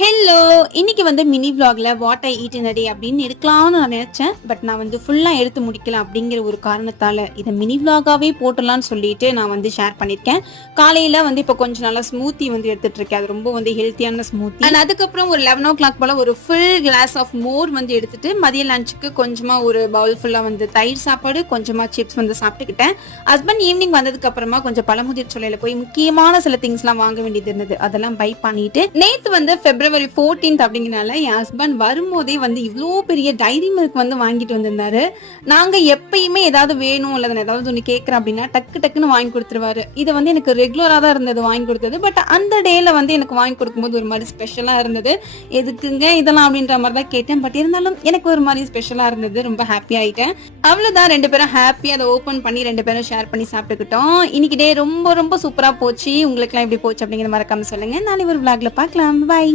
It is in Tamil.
ஹலோ இன்னைக்கு வந்து மினி vlogல வாட் ஐ ஈட் நடி அப்படின்னு எடுக்கலாம்னு நான் நினைச்சேன். பட் நான் வந்து ஃபுல்லாக எடுத்து முடிக்கல அப்படிங்கிற ஒரு காரணத்தால் இதை மினி vlog-ஆவே போட்டலாம்னு சொல்லிட்டு நான் வந்து ஷேர் பண்ணியிருக்கேன். காலையில் வந்து இப்போ கொஞ்சம் நல்லா ஸ்மூத்தி வந்து எடுத்துட்டு இருக்கேன். அது ரொம்ப வந்து ஹெல்த்தியான ஸ்மூத்தி அண்ட் அதுக்கப்புறம் ஒரு லெவன் ஓ கிளாக் போல் ஒரு ஃபுல் கிளாஸ் ஆஃப் மோர் வந்து எடுத்துட்டு மதிய லஞ்சுக்கு கொஞ்சமாக ஒரு பவுல் ஃபுல்லாக வந்து தயிர் சாப்பாடு கொஞ்சமாக சிப்ஸ் வந்து சாப்பிட்டுக்கிட்டேன். ஹஸ்பண்ட் ஈவினிங் வந்ததுக்கு அப்புறமா கொஞ்சம் பழமுதிர் சொல்லையில போய் முக்கியமான சில திங்ஸ்லாம் வாங்க வேண்டியது இருந்தது. அதெல்லாம் பை பண்ணிட்டு நேற்று வந்து பிப்ரவரி 14th அப்படிங்கனால என் ஹஸ்பண்ட் வரும்போதே வந்து இவ்வளோ பெரிய டைரி மில்க் வந்து வாங்கிட்டு வந்திருந்தாரு. நாங்கள் எப்பயுமே ஏதாவது வேணும் இல்லை நான் ஏதாவது ஒன்று கேட்குறேன் அப்படின்னா டக்கு டக்குன்னு வாங்கி கொடுத்துருவாரு. இது வந்து எனக்கு ரெகுலராக தான் இருந்தது வாங்கி கொடுத்தது. பட் அந்த டேல வந்து எனக்கு வாங்கி கொடுக்கும்போது ஒரு மாதிரி ஸ்பெஷலாக இருந்தது. எதுக்குங்க இதெல்லாம் அப்படின்ற மாதிரி தான் கேட்டேன். பட் இருந்தாலும் எனக்கு ஒரு மாதிரி ஸ்பெஷலாக இருந்தது. ரொம்ப ஹாப்பி ஆகிட்டேன் அவ்வளோதான் ரெண்டு பேரும் ஹாப்பியாக அதை ஓப்பன் பண்ணி ரெண்டு பேரும் ஷேர் பண்ணி சாப்பிட்டுக்கிட்டோம். இன்னைக்கு டே ரொம்ப ரொம்ப சூப்பராக போச்சு. உங்களுக்குலாம் எப்படி போச்சு அப்படிங்கிற மறக்காம சொல்லுங்கள் நாளை ஒரு விளாகில் பார்க்கலாம். பாய்